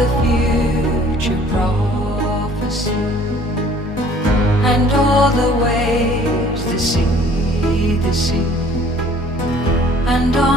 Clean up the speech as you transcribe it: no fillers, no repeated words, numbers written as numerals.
the future prophecy, and all the waves, the sea, and on